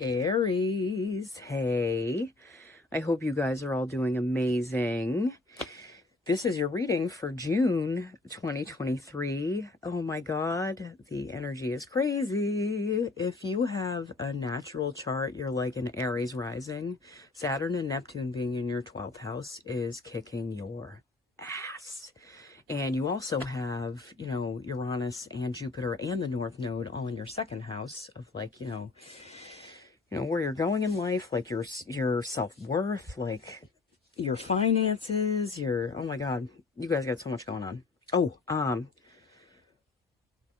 Aries, hey, I hope you guys are all doing amazing. This is your reading for June 2023. Oh my God, the energy is crazy. If you have a natural chart, you're like an Aries rising. Saturn and Neptune being in your 12th house is kicking your ass. And you also have, Uranus and Jupiter and the North Node all in your second house of like, where you're going in life, like your self-worth, like your finances, oh my God, you guys got so much going on. Oh,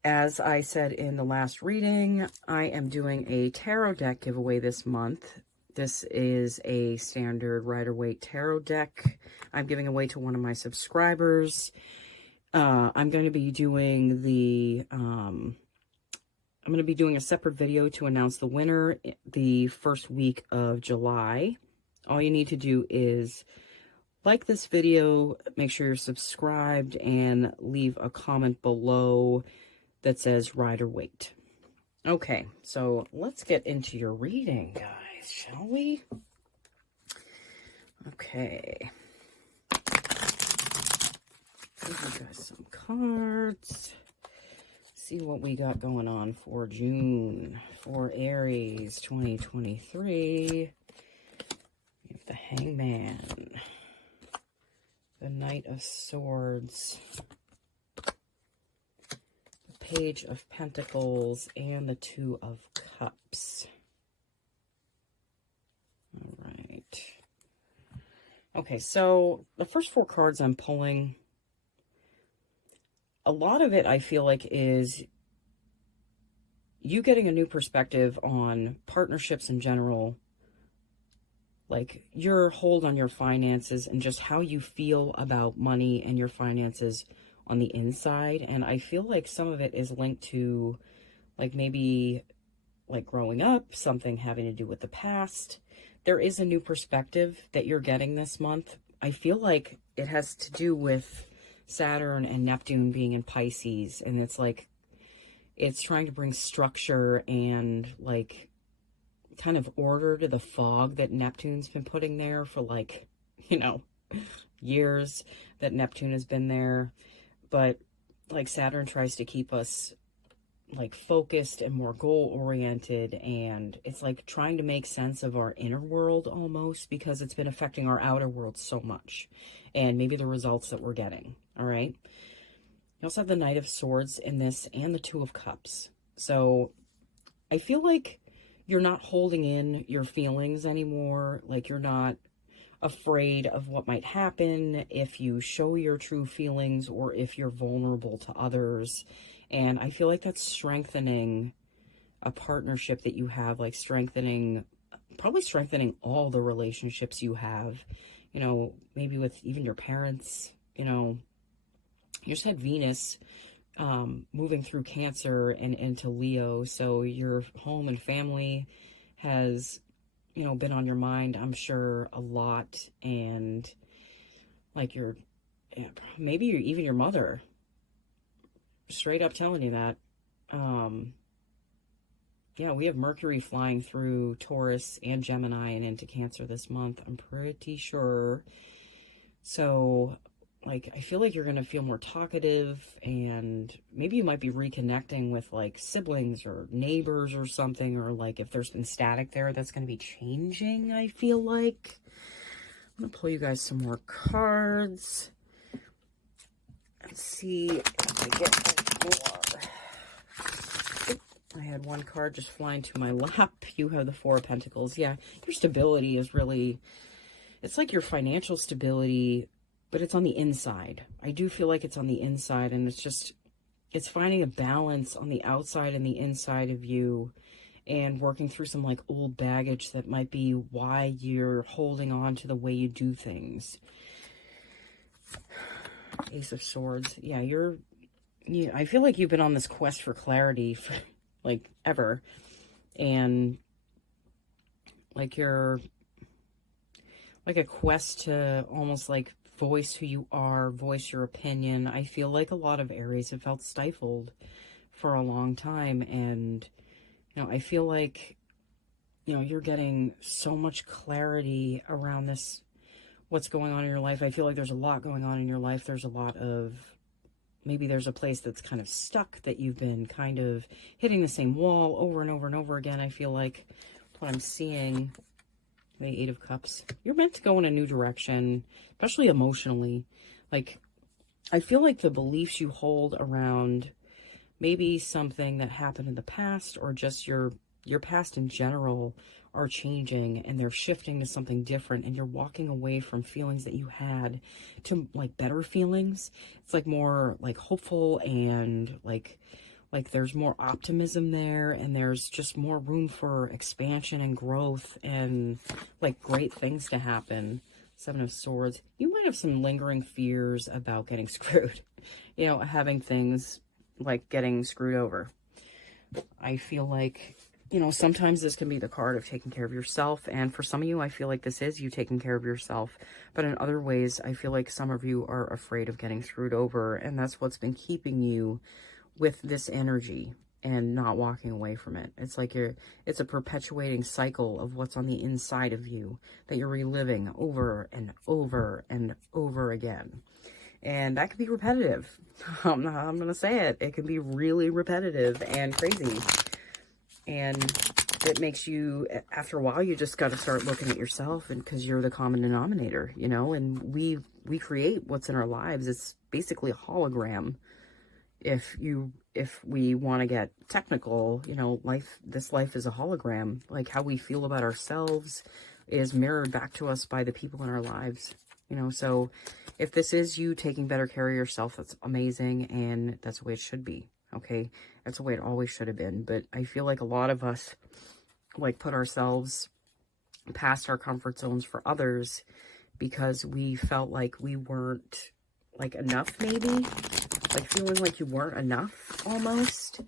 as I said in the last reading, I am doing a tarot deck giveaway this month. This is a standard Rider-Waite tarot deck I'm giving away to one of my subscribers. I'm going to be doing I'm going to be doing a separate video to announce the winner the first week of July. All you need to do is like this video, make sure you're subscribed, and leave a comment below that says Rider-Waite. Okay, so let's get into your reading, guys, shall we? Okay. Give you guys some cards. See what we got going on for June for Aries 2023. We have the Hangman, the Knight of Swords, the Page of Pentacles, and the Two of Cups. All right. Okay, so the first four cards I'm pulling, a lot of it I feel like is you getting a new perspective on partnerships in general, like your hold on your finances and just how you feel about money and your finances on the inside. And I feel like some of it is linked to like maybe like growing up, something having to do with the past. There is a new perspective that you're getting this month. I feel like it has to do with Saturn and Neptune being in Pisces, and it's like it's trying to bring structure and like kind of order to the fog that Neptune's been putting there for like, years that Neptune has been there. But like Saturn tries to keep us like focused and more goal oriented, and it's like trying to make sense of our inner world almost, because it's been affecting our outer world so much, and maybe the results that we're getting. All right, you also have the Knight of Swords in this and the Two of Cups. So I feel like you're not holding in your feelings anymore. Like you're not afraid of what might happen if you show your true feelings or if you're vulnerable to others. And I feel like that's strengthening a partnership that you have, like probably strengthening all the relationships you have, maybe with even your parents. You just had Venus moving through Cancer and into Leo. So your home and family has, been on your mind, I'm sure, a lot. And like maybe even your mother, straight up telling you that. Yeah, we have Mercury flying through Taurus and Gemini and into Cancer this month, I'm pretty sure. So like I feel like you're going to feel more talkative, and maybe you might be reconnecting with like siblings or neighbors or something, or like if there's been static there, that's going to be changing, I feel like. I'm going to pull you guys some more cards and see if I get more. I had one card just flying to my lap. You have the Four of Pentacles. Yeah, your stability is really, it's like your financial stability, but it's on the inside. I do feel like it's on the inside, and it's finding a balance on the outside and the inside of you, and working through some like old baggage that might be why you're holding on to the way you do things. Ace of Swords. Yeah, I feel like you've been on this quest for clarity for like ever, and like you're like a quest to almost like voice who you are, voice your opinion. I feel like a lot of Aries have felt stifled for a long time, and I feel like you know, you're getting so much clarity around this, what's going on in your life. I feel like there's a lot going on in your life. There's a lot of, maybe there's a place that's kind of stuck, that you've been kind of hitting the same wall over and over and over again. I feel like what I'm seeing, the Eight of Cups, you're meant to go in a new direction, especially emotionally. Like, I feel like the beliefs you hold around maybe something that happened in the past, or just your past in general, are changing, and they're shifting to something different, and you're walking away from feelings that you had to like better feelings. It's like more like hopeful, and like there's more optimism there, and there's just more room for expansion and growth, and like great things to happen. Seven of Swords. You might have some lingering fears about getting screwed, you know, having things like getting screwed over. I feel like, you know, sometimes this can be the card of taking care of yourself. And for some of you, I feel like this is you taking care of yourself. But in other ways, I feel like some of you are afraid of getting screwed over. And that's what's been keeping you with this energy and not walking away from it. It's like it's a perpetuating cycle of what's on the inside of you that you're reliving over and over and over again. And that can be repetitive. I'm going to say it. It can be really repetitive and crazy. And it makes you, after a while, you just got to start looking at yourself, and because you're the common denominator, you know, and we create what's in our lives. It's basically a hologram. If we want to get technical, you know, this life is a hologram. Like, how we feel about ourselves is mirrored back to us by the people in our lives, you know. So if this is you taking better care of yourself, that's amazing, and that's the way it should be. Okay, that's the way it always should have been. But I feel like a lot of us like put ourselves past our comfort zones for others because we felt like we weren't like enough, maybe like feeling like you weren't enough almost. All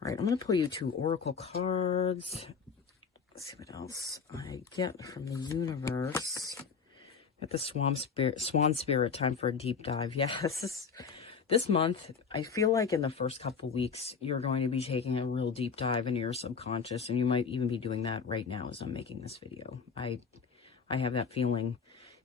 right, I'm going to pull you 2 oracle cards. Let's see what else I get from the universe. Got the swan spirit, time for a deep dive. Yeah, this month, I feel like in the first couple weeks, you're going to be taking a real deep dive into your subconscious, and you might even be doing that right now as I'm making this video. I have that feeling.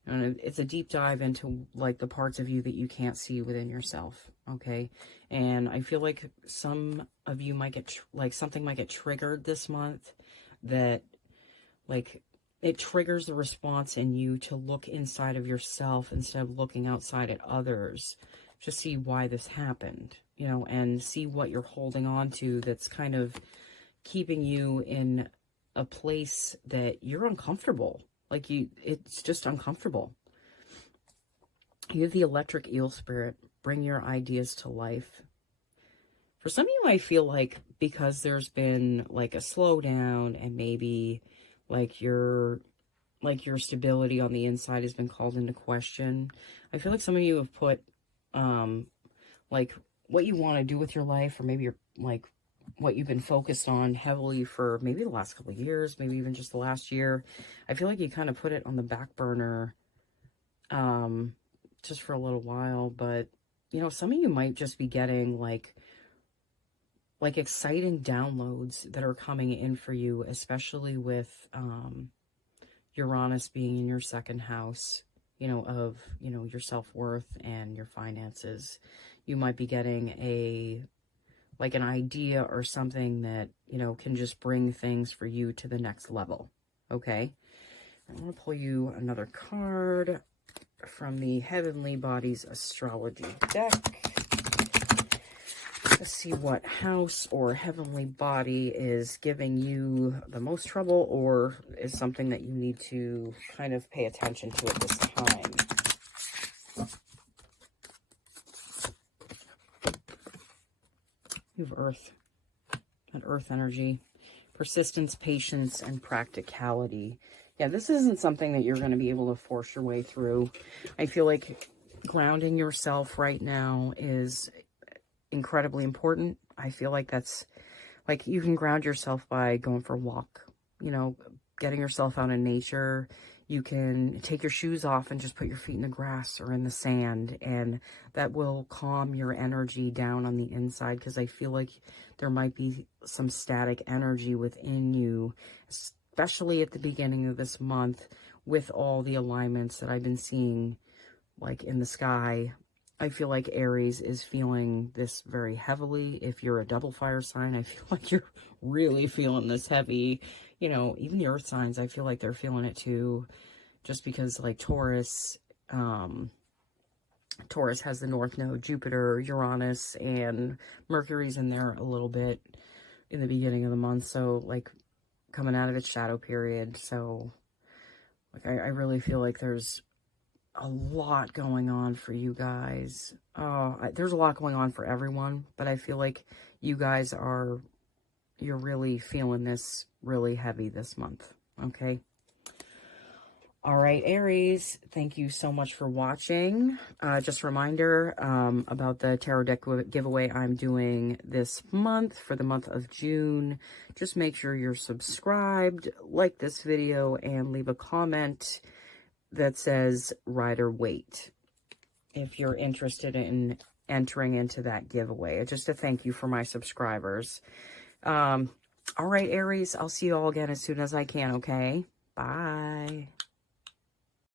And it's a deep dive into like the parts of you that you can't see within yourself, okay? And I feel like some of you might get, something might get triggered this month that, like, it triggers the response in you to look inside of yourself instead of looking outside at others, to see why this happened, you know, and see what you're holding on to that's kind of keeping you in a place that you're uncomfortable. Like, it's just uncomfortable. You have the electric eel spirit. Bring your ideas to life. For some of you, I feel like because there's been like a slowdown, and maybe like your stability on the inside has been called into question. I feel like some of you have put like what you want to do with your life, or maybe you're like what you've been focused on heavily for maybe the last couple of years, maybe even just the last year. I feel like you kind of put it on the back burner just for a little while. But, you know, some of you might just be getting like exciting downloads that are coming in for you, especially with Uranus being in your 2nd house, you know, of, you know, your self-worth and your finances. You might be getting an idea or something that, you know, can just bring things for you to the next level. Okay. I'm going to pull you another card from the Heavenly Bodies Astrology deck. Let's see what house or heavenly body is giving you the most trouble, or is something that you need to kind of pay attention to at this time. You have Earth. That Earth energy. Persistence, patience, and practicality. Yeah, this isn't something that you're going to be able to force your way through. I feel like grounding yourself right now is incredibly important. I feel like that's like, you can ground yourself by going for a walk, you know, getting yourself out in nature. You can take your shoes off and just put your feet in the grass or in the sand, and that will calm your energy down on the inside, because I feel like there might be some static energy within you, especially at the beginning of this month with all the alignments that I've been seeing like in the sky. I feel like Aries is feeling this very heavily. If you're a double fire sign, I feel like you're really feeling this heavy. You know, even the earth signs, I feel like they're feeling it too, just because like Taurus has the North Node, Jupiter, Uranus, and Mercury's in there a little bit in the beginning of the month. So like coming out of its shadow period. So like I really feel like there's a lot going on for you guys. There's a lot going on for everyone, but I feel like you guys you're really feeling this really heavy this month. Okay. All right, Aries, thank you so much for watching. Just a reminder about the tarot deck giveaway I'm doing this month for the month of June. Just make sure you're subscribed, like this video, and leave a comment that says Rider Wait if you're interested in entering into that giveaway. Just a thank you for my subscribers. All right, Aries, I'll see you all again as soon as I can, okay? Bye.